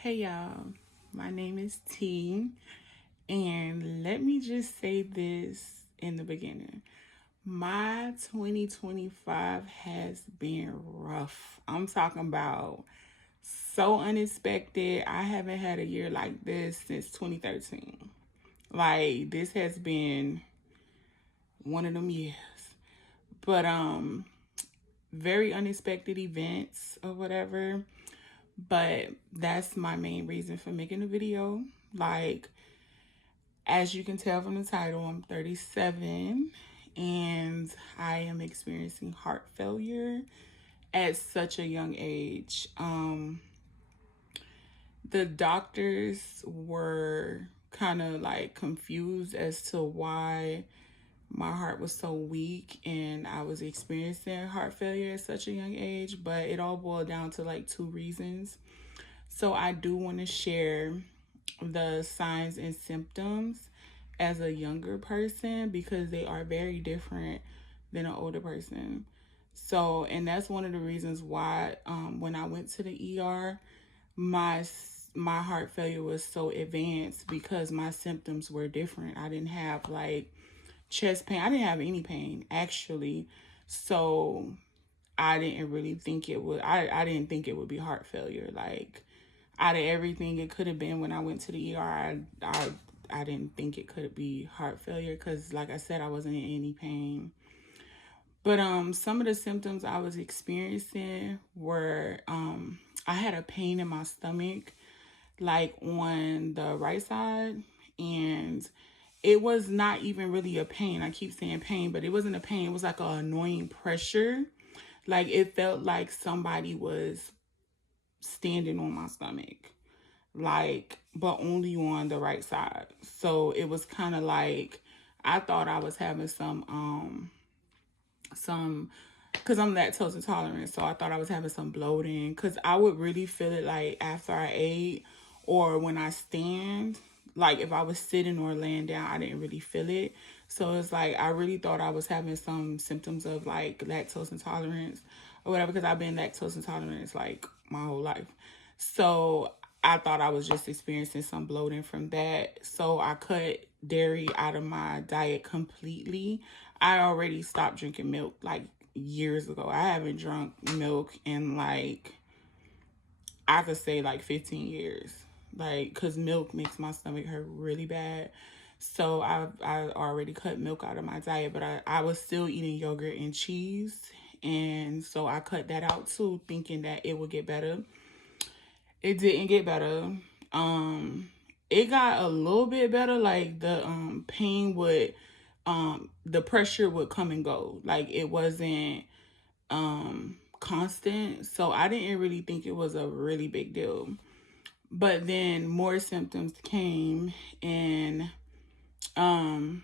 Hey y'all, my name is T, and let me just say this in the beginning. My 2025 has been rough. I'm talking about so unexpected. I haven't had a year like this since 2013. Like, this has been one of them years. But very unexpected events or whatever. But that's my main reason for making a video. Like, as you can tell from the title, I'm 37 and I am experiencing heart failure at such a young age. The doctors were kind of like confused as to why my heart was so weak and I was experiencing heart failure at such a young age, but it all boiled down to like two reasons. So I do want to share the signs and symptoms as a younger person because they are very different than an older person. So, and that's one of the reasons why when I went to the ER, my my heart failure was so advanced because my symptoms were different. I didn't have like chest pain. I didn't have any pain actually. So I didn't really think it would I didn't think it would be heart failure. Like out of everything it could have been when I went to the ER, I didn't think it could be heart failure because like I said, I wasn't in any pain. But some of the symptoms I was experiencing were I had a pain in my stomach, like on the right side, and it was not even really a pain. I keep saying pain, but it wasn't a pain. It was like an annoying pressure. Like it felt like somebody was standing on my stomach, like, but only on the right side. So it was kind of like I thought I was having some because I'm lactose intolerant, so I thought I was having some bloating because I would really feel it like after I ate or when I stand. Like if I was sitting or laying down, I didn't really feel it. So it's like I really thought I was having some symptoms of like lactose intolerance or whatever because I've been lactose intolerant like my whole life. So I thought I was just experiencing some bloating from that. So I cut dairy out of my diet completely. I already stopped drinking milk like years ago. I haven't drunk milk in like, I could say like 15 years. Like, cause milk makes my stomach hurt really bad. So I already cut milk out of my diet, but I was still eating yogurt and cheese. And so I cut that out too, thinking that it would get better. It didn't get better. Um, it got a little bit better. Like the pain would, the pressure would come and go. Like it wasn't constant. So I didn't really think it was a really big deal. But then more symptoms came, and um,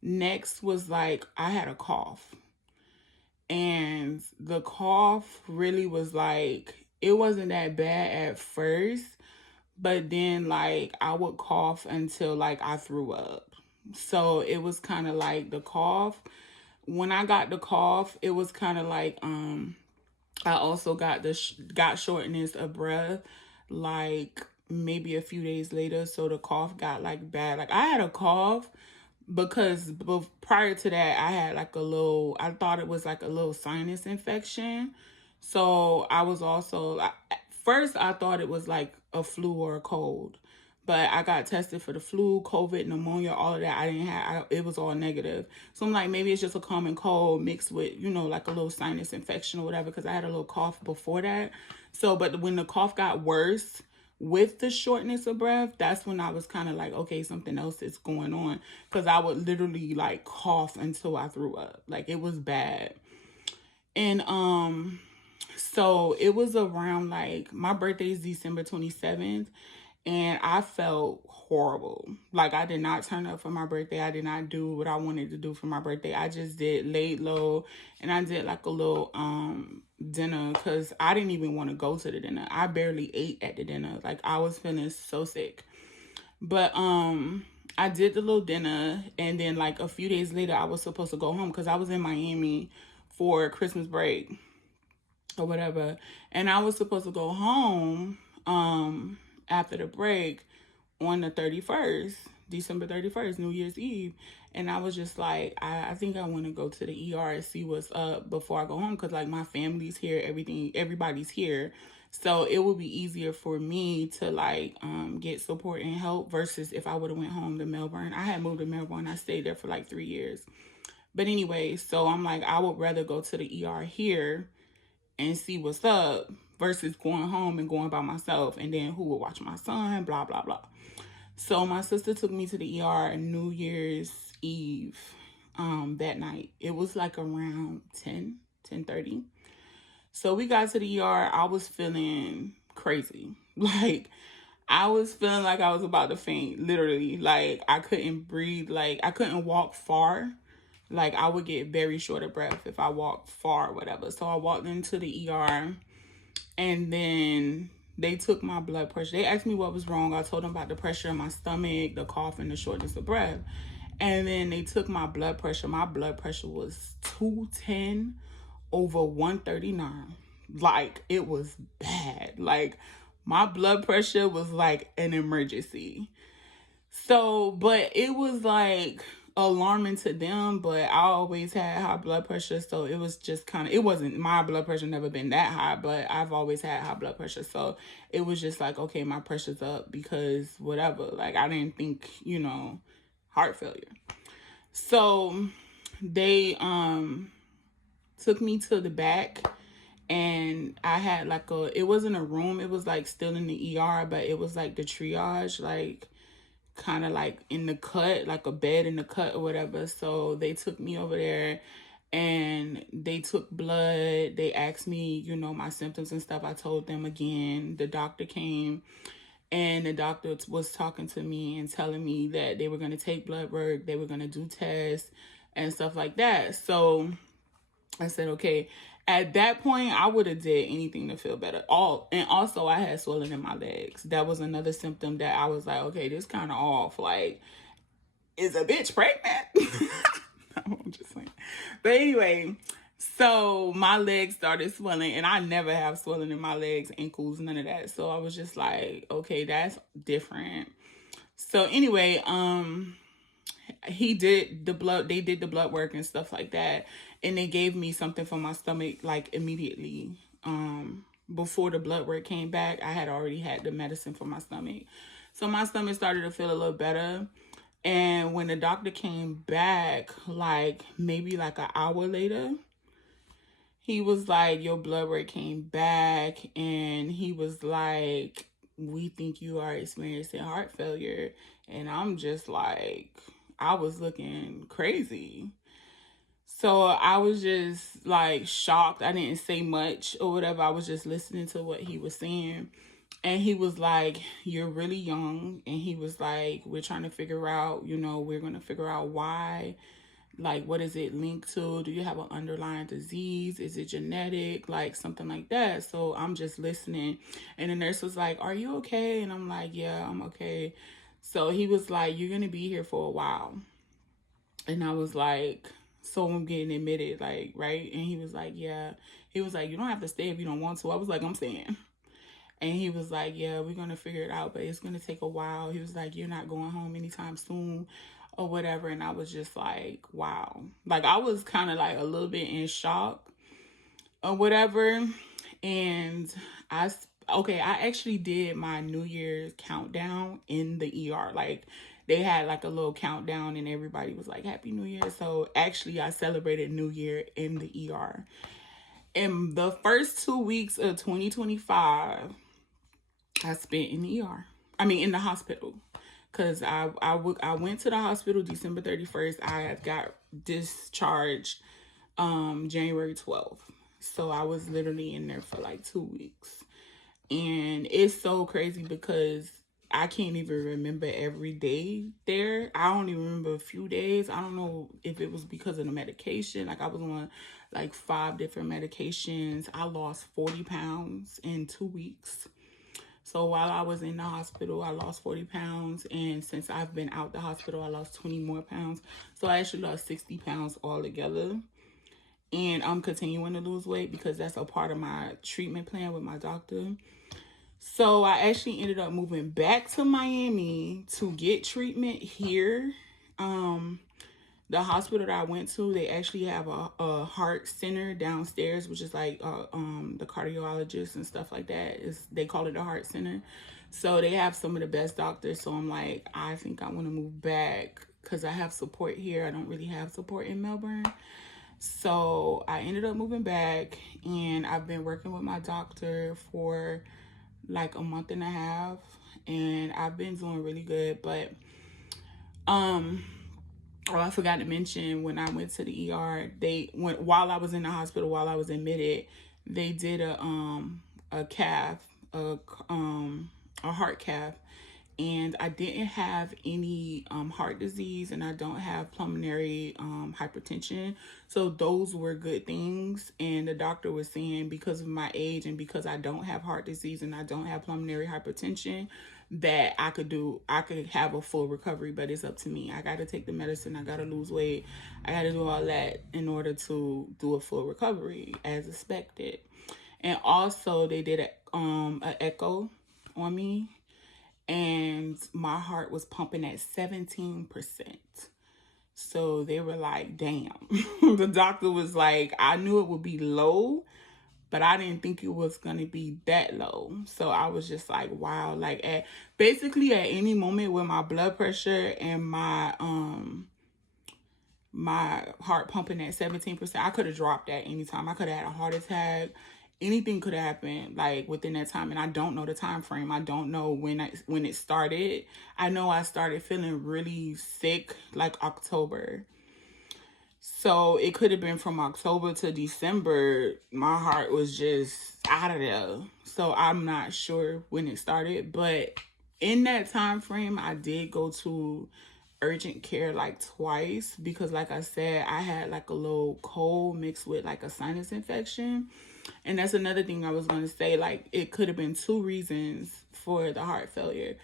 next was like I had a cough, and the cough really was like it wasn't that bad at first, but then like I would cough until like I threw up. So it was kind of like the cough. When I got the cough, it was kind of like I also got got shortness of breath like maybe a few days later, so the cough got like bad. Like I had a cough because prior to that I had like a little, I thought it was like a little sinus infection. So I was also at first I thought it was like a flu or a cold, but I got tested for the flu, COVID, pneumonia, all of that. I didn't have, it was all negative. So I'm like, maybe it's just a common cold mixed with, you know, like a little sinus infection or whatever, because I had a little cough before that. So, but when the cough got worse with the shortness of breath, that's when I was kind of like, okay, something else is going on. Because I would literally like cough until I threw up. Like it was bad. And so it was around like my birthday is December 27th, and I felt horrible. Like I did not turn up for my birthday. I did not do what I wanted to do for my birthday. I just did laid low, and I did like a little dinner because I didn't even want to go to the dinner. I barely ate at the dinner. Like I was feeling so sick. But I did the little dinner, and then like a few days later I was supposed to go home because I was in Miami for Christmas break or whatever. And I was supposed to go home after the break on the 31st, December 31st, New Year's Eve. And I was just like, I think I want to go to the ER and see what's up before I go home. Cause like my family's here, everybody's here. So it would be easier for me to like get support and help versus if I would have went home to Melbourne. I had moved to Melbourne. I stayed there for like 3 years. But anyway, so I'm like, I would rather go to the ER here and see what's up versus going home and going by myself. And then who would watch my son, blah, blah, blah. So my sister took me to the ER New Year's Eve that night. It was like around 10:30. So we got to the ER. I was feeling crazy. Like, I was feeling like I was about to faint, literally. Like, I couldn't breathe. Like, I couldn't walk far. Like, I would get very short of breath if I walked far or whatever. So I walked into the ER, and then they took my blood pressure. They asked me what was wrong. I told them about the pressure in my stomach, the cough, and the shortness of breath. And then they took my blood pressure. My blood pressure was 210 over 139. Like, it was bad. Like, my blood pressure was like an emergency. So, but it was like alarming to them, but I always had high blood pressure. So it was just kind of, it wasn't, my blood pressure never been that high, but I've always had high blood pressure. So it was just like, okay, my pressure's up because whatever. Like, I didn't think, heart failure. So they took me to the back, and I had like it wasn't a room, it was like still in the ER, but it was like the triage, like kind of like in the cut, like a bed in the cut or whatever. So they took me over there and they took blood. They asked me, my symptoms and stuff. I told them again. The doctor came, and the doctor was talking to me and telling me that they were going to take blood work, they were going to do tests and stuff like that. So I said, okay. At that point, I would have did anything to feel better. And also, I had swelling in my legs. That was another symptom that I was like, okay, this kind of off. Like, is a bitch pregnant? I'm just saying. But anyway, so my legs started swelling, and I never have swelling in my legs, ankles, none of that. So I was just like, okay, that's different. So anyway, they did the blood work and stuff like that, and they gave me something for my stomach like immediately. Before the blood work came back, I had already had the medicine for my stomach, so my stomach started to feel a little better. And when the doctor came back, like maybe like an hour later, he was like, your blood work came back, and he was like, we think you are experiencing heart failure. And I'm just like, I was looking crazy. So I was just like shocked. I didn't say much or whatever. I was just listening to what he was saying. And he was like, you're really young. And he was like, we're trying to figure out, we're going to figure out why. Like, what is it linked to? Do you have an underlying disease? Is it genetic? Like, something like that. So I'm just listening. And the nurse was like, are you okay? And I'm like, yeah, I'm okay. So he was like, you're going to be here for a while. And I was like, so I'm getting admitted, like, right? And he was like, yeah. He was like, you don't have to stay if you don't want to. I was like, I'm staying. And he was like, yeah, we're going to figure it out, but it's going to take a while. He was like, you're not going home anytime soon or whatever. And I was just like, wow. Like, I was kind of like a little bit in shock or whatever. And I actually did my New Year's countdown in the ER. Like, they had like a little countdown, and everybody was like, Happy New Year. So actually, I celebrated New Year in the ER. In the first 2 weeks of 2025, I spent in the ER. I mean, in the hospital. Because I went to the hospital December 31st. I got discharged January 12th. So I was literally in there for like 2 weeks. And it's so crazy because I can't even remember every day there. I only remember a few days. I don't know if it was because of the medication. Like, I was on like 5 different medications. I lost 40 pounds in 2 weeks. So while I was in the hospital, I lost 40 pounds. And since I've been out the hospital, I lost 20 more pounds. So I actually lost 60 pounds altogether. And I'm continuing to lose weight because that's a part of my treatment plan with my doctor. So I actually ended up moving back to Miami to get treatment here. Um, the hospital that I went to, they actually have a heart center downstairs, which is like the cardiologists and stuff like that. They call it a heart center. So they have some of the best doctors. So I'm like, I think I want to move back because I have support here. I don't really have support in Melbourne. So I ended up moving back, and I've been working with my doctor for like a month and a half, and I've been doing really good. But um oh, I forgot to mention, when I went to the ER, they went while I was in the hospital, while I was admitted, they did a calf, a heart cath, and I didn't have any heart disease, and I don't have pulmonary hypertension. So those were good things. And the doctor was saying, because of my age and because I don't have heart disease and I don't have pulmonary hypertension, that I could have a full recovery. But it's up to me. I got to take the medicine. I got to lose weight. I got to do all that in order to do a full recovery as expected. And also they did a echo on me, and my heart was pumping at 17%. So they were like, damn. The doctor was like, I knew it would be low, but I didn't think it was going to be that low. So I was just like, wow. Like, basically at any moment with my blood pressure and my heart pumping at 17%, I could have dropped at any time. I could have had a heart attack. Anything could have happened like within that time, and I don't know the time frame. I don't know when it started. I know I started feeling really sick like October. So it could have been from October to December. My heart was just out of there. So I'm not sure when it started, but in that time frame, I did go to urgent care like twice because, like I said, I had like a little cold mixed with like a sinus infection. And that's another thing I was going to say. Like, it could have been two reasons for the heart failure.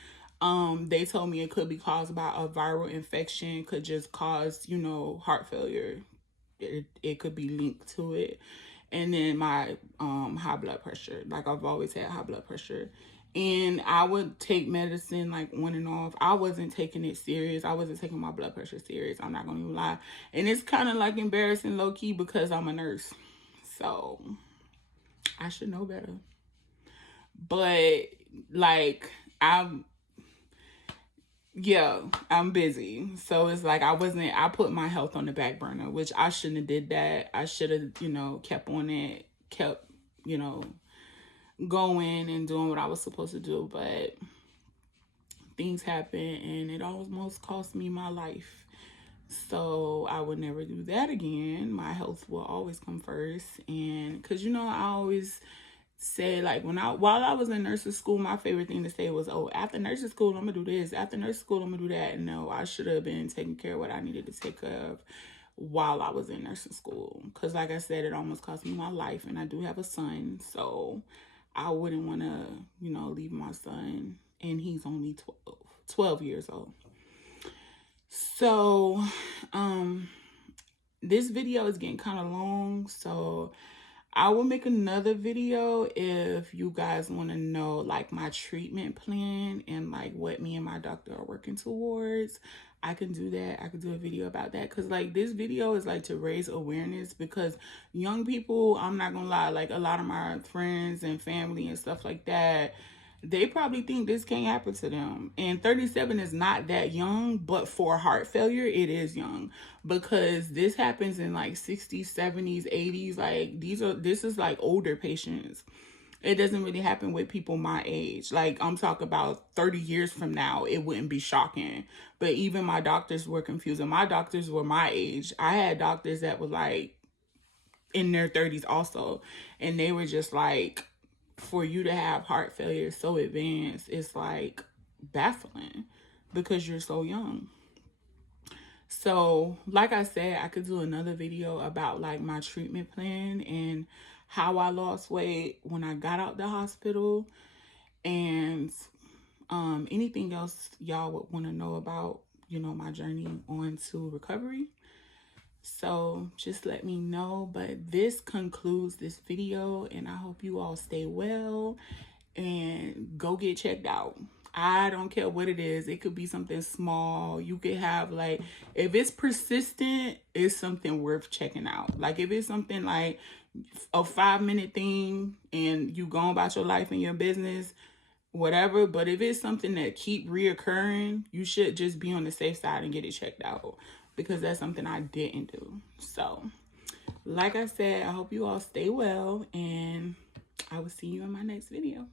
They told me it could be caused by a viral infection, could just cause, heart failure. It could be linked to it. And then my high blood pressure. Like, I've always had high blood pressure. And I would take medicine like on and off. I wasn't taking it serious. I wasn't taking my blood pressure serious. I'm not going to lie. And it's kind of like embarrassing low key because I'm a nurse. So I should know better. But like, I'm busy. So it's like I put my health on the back burner, which I shouldn't have did that. I should have, kept on it, kept, going and doing what I was supposed to do. But things happen, and it almost cost me my life. So I would never do that again. My health will always come first. And because, I always say, like, while I was in nursing school, my favorite thing to say was, oh, after nursing school, I'm gonna do this. After nursing school, I'm gonna do that. And no, I should have been taking care of what I needed to take care of while I was in nursing school. Because, like I said, it almost cost me my life. And I do have a son. So I wouldn't want to, leave my son. And he's only 12 years old. So, this video is getting kind of long. So I will make another video if you guys want to know like my treatment plan and like what me and my doctor are working towards. I can do that. I can do a video about that because like this video is like to raise awareness because young people, I'm not gonna lie, like a lot of my friends and family and stuff like that, they probably think this can't happen to them. And 37 is not that young, but for heart failure, it is young because this happens in like 60s, 70s, 80s. Like this is like older patients. It doesn't really happen with people my age. Like I'm talking about 30 years from now, it wouldn't be shocking. But even my doctors were confused. And my doctors were my age. I had doctors that were like in their 30s also. And they were just like, for you to have heart failure so advanced, it's like baffling because you're so young. So like I said, I could do another video about like my treatment plan and how I lost weight when I got out the hospital, and anything else y'all would want to know about, my journey on to recovery. So just let me know. But this concludes this video, and I hope you all stay well and go get checked out. I don't care what it is. It could be something small. You could have like, if it's persistent, it's something worth checking out. Like if it's something like a 5-minute thing and you go about your life and your business, whatever. But if it's something that keep reoccurring, you should just be on the safe side and get it checked out, because that's something I didn't do. So like I said, I hope you all stay well, and I will see you in my next video.